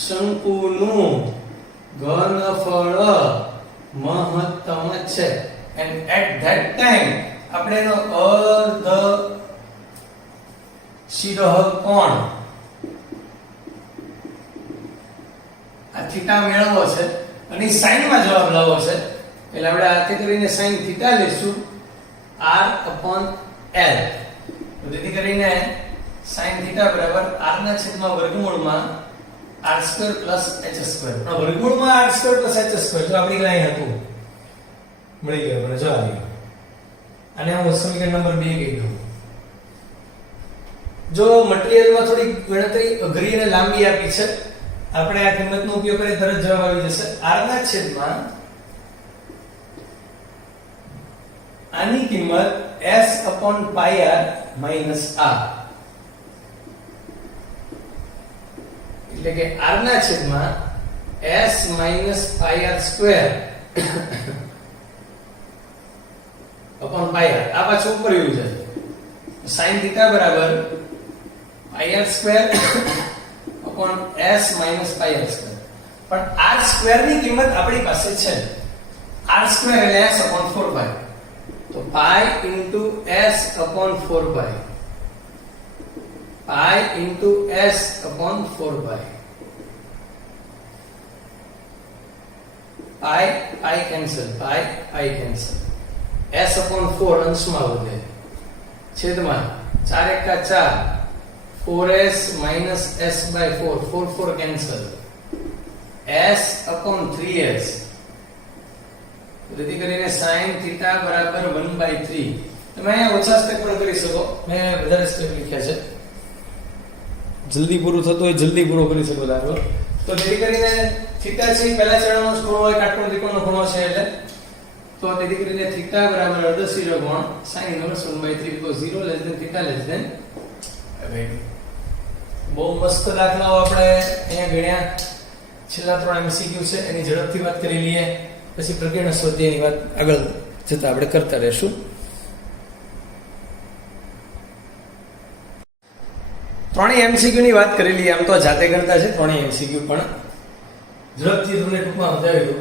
શંકુનું ઘનફળ મહત્તમ છે. and at that time આપણે એનો અર્ધ શિરોહ કોણ આ થીટા મેળવવો છે અને sin માં જવાબ લાવવો છે એટલે આપણે આથી કરીને sin થીટા લેશું r upon l. તો જેથી કરીને sin થીટા બરાબર r ના છેદમાં વર્ગમૂળમાં r square plus h square. પણ વર્ગમૂળમાં r square plus h square જો આપણી લાઈન હતું મળી ગયો મને જવાબ આવી. આને હું સમીકરણ નંબર 2 કહી દઉં. જો મટીરીયલમાં થોડી ગણતરી અઘરી અને લાંબી આપી છે, આપણે આ કિંમતનો ઉપયોગ કરીએ તરત જવાબ આવી જશે. r ના છેદમાં આની કિંમત s upon pi r minus r એટલે કે r ના છેદમાં s minus pi r square upon pi r. આ પાછું ઉપર આવ્યું છે sin થીટા બરાબર pi r square upon s minus pi r square. પણ r સ્ક્વેર ની કિંમત આપણી પાસે છે. r સ્ક્વેર એટલે s upon 4 pi, તો pi into s upon 4 pi, pi into s upon 4 pi, pi cancel, pi cancel, s upon 4 અંશમાં વધે છેદમાં 4 એકા 4 4s minus s by 4 4 cancel, s upon 3s. જેથી કરીને sin થીટા બરાબર 1/3. તમે અહીંયા ઓછા સ્ટેપ પણ કરી શકો, મેં વધારે સ્ટેપ લખ્યા છે. જલ્દી પૂરું થતું હોય જલ્દી પૂરો કરી શકો દાખલો. તો જેથી કરીને થીટા છે પહેલા ચરણનો ખૂણો હોય, કાટકોણ ત્રિકોણનો ખૂણો છે એટલે તો જેથી કરીને થીટા બરાબર અર્ધશીરો કોણ sin inverse 1/3 because 0 less than theta less than. બહુ મસ્ત દાખલાઓ આપણે અહીંયા ગણ્યા. છેલ્લા 3 MCQ છે એની ઝડપથી વાત કરી લઈએ, પછી પ્રકરણ સ્વાધ્યાયની વાત આગળ જતા આપણે કરતા રહેશું. ત્રણેય એમસીક્યુ ની વાત કરી લઈએ. આમ તો જાતે ગણતા છે ત્રણેય એમસીક્યુ, પણ ઝડપથી તમને ટૂંકમાં સમજાવી દઉં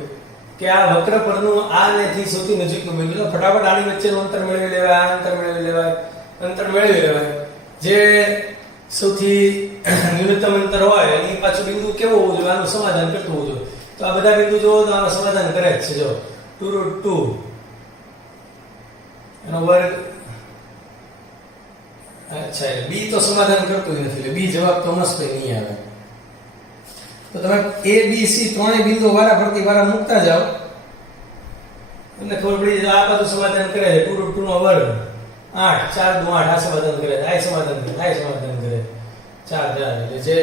કે આ વક્ર પરનું આ ને થી સૌથી નજીકનું બિંદુ તો ફટાફટ આની વચ્ચેનું અંતર મેળવી લેવાય, આ અંતર મેળવી લેવાય, અંતર મેળવી લેવાય. જે સૌથી ન્યૂનતમ અંતર હોય એની પાછું બિંદુ કેવું હોવું જોઈએ, આનું સમાધાન કરતું હોવું જોઈએ. તો આ બધા બિંદુ જો તો આનું સમાધાન કરે જ છે. જો 2√2 એનો વર્ગ, અચ્છા બી તો સમાધાન કરતું જ નથી એટલે બી જવાબ તો મસ્ત નહીં આવે. તો તમે a b c ત્રણેય બિંદુ વારા ફરતી વારા મૂકતા જાઓ તમને ખબર પડી જાય આ બધું સમાધાન કરે છે. 2√2 નો વર્ગ 8 4 2 8 આ સમાધાન કરે, આ સમાધાન કરે, આ સમાધાન કરે 4 4 એટલે જે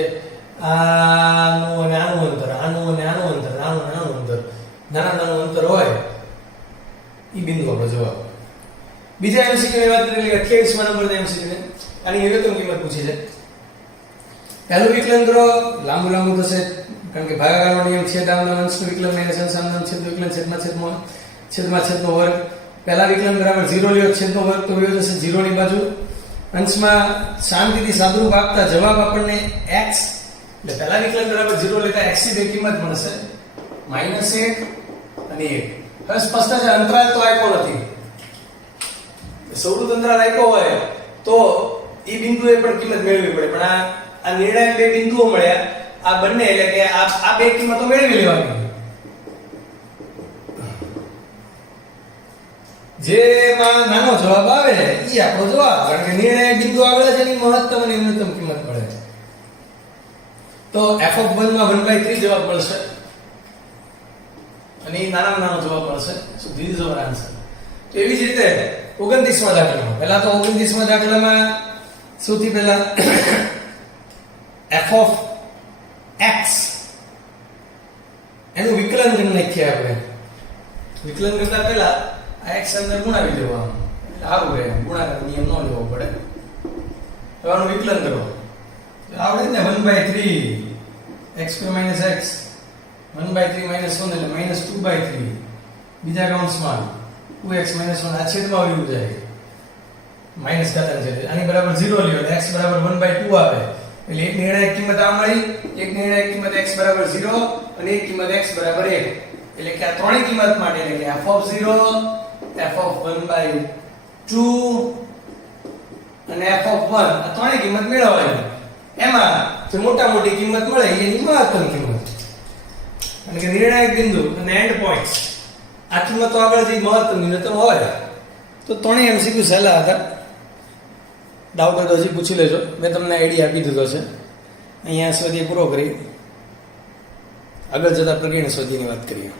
આનું અને આનું અંતર, આનું અને આનું અંતર, આનું અને આનું અંતર, નાનું અંતર હોય એ બિંદુ આપણો જવાબ. બીજા એમસીક્યુ ની વાત કરી લઈએ. 28મા નંબરના એમસીક્યુ ને આની ન્યૂનતમ કિંમત પૂછી છે. પહેલું વિકલન કરો, લાંબુ થશે કારણ કે ભાગાકારનો નિયમ છેદાંશના અંશનું વિકલન માઈનસ અંશાંશનું છેદ વિકલન છેદમાં છેદનો વર્ગ. પહેલા વિકલન બરાબર 0 લ્યો, છેદનો વર્ગ તો વયો જશે 0 ની બાજુ. અંશમાં શાંતિથી સાદુરૂપ આપતા જવાબ આપણને x, એટલે પહેલા વિકલન બરાબર 0 લેતા x ની બે કિંમત મળશે -1 અને 1. હવે સ્પષ્ટ છે અંતરાલ તો આપ્યો નથી. સૌનું અંતરાલ આપ્યો હોય તો એ બિંદુએ પણ કિંમત મેળવવી પડે, પણ આ નિર્ણાયક બે બિંદુઓ મળ્યા આ બંને એટલે કે આ બે કિંમતો મેળવી લેવાની. જેમાં નાનો જવાબ આવે એ આપણો જવાબ, કારણ કે નિર્ણાયક બિંદુ આગળ છે એની મહત્તમ અને ન્યૂનતમ કિંમત મળે. તો f(1) માં 1/3 જવાબ મળશે અને એ નાનામાં નાનો જવાબ મળશે. So this is our answer. તો એવી જ રીતે 29મા દાખલામાં, પહેલા તો 29મા દાખલામાં સૌથી પહેલા f(x) એનું વિકલન કરી નાખીએ આપણે. વિકલન કરતા પહેલા આ x અંદર ગુણાવી દેવાનું, સારું રહે, ગુણાકાર નિયમ ન લેવો પડે. હવે આનું વિકલન કરો આવડે ને, 1/3 x² - x 1/3 - 1 એટલે -2/3 બીજા કૌંસમાં 2x - 1 આ છેદમાં આવી જાય, માઈનસ ઘાતાંક છે, આની બરાબર 0 લ્યો એટલે x બરાબર 1/2 આવે. એટલે એક નિર્ણાયક કિંમત આ મળી, એક નિર્ણાયક કિંમત x બરાબર 0 અને એક કિંમત x બરાબર 1. એટલે કે આ ત્રણેય કિંમત માટે, એટલે કે f(0), f(1/2) અને f(1) આ ત્રણેય કિંમત મેળવવાની. એમાં જે મોટા મોટી કિંમત મળે એની મહત્તમ કિંમત, એટલે કે નિર્ણાયક બિંદુ અને એન્ડ પોઈન્ટ્સ આ કિંમતો આગળ જે મહત્તમ ન્યૂનતમ હોય. તો ત્રણેય MCQ સહેલા હતા. ડાઉટ હોય તો હજી પૂછી લેજો, મેં તમને આઈડિયા આપી દીધો છે. અહીંયા સ્વાધ્યાય પૂરો કરી આગળ જતા પ્રકરણ સ્વાધ્યાયની વાત કરીએ.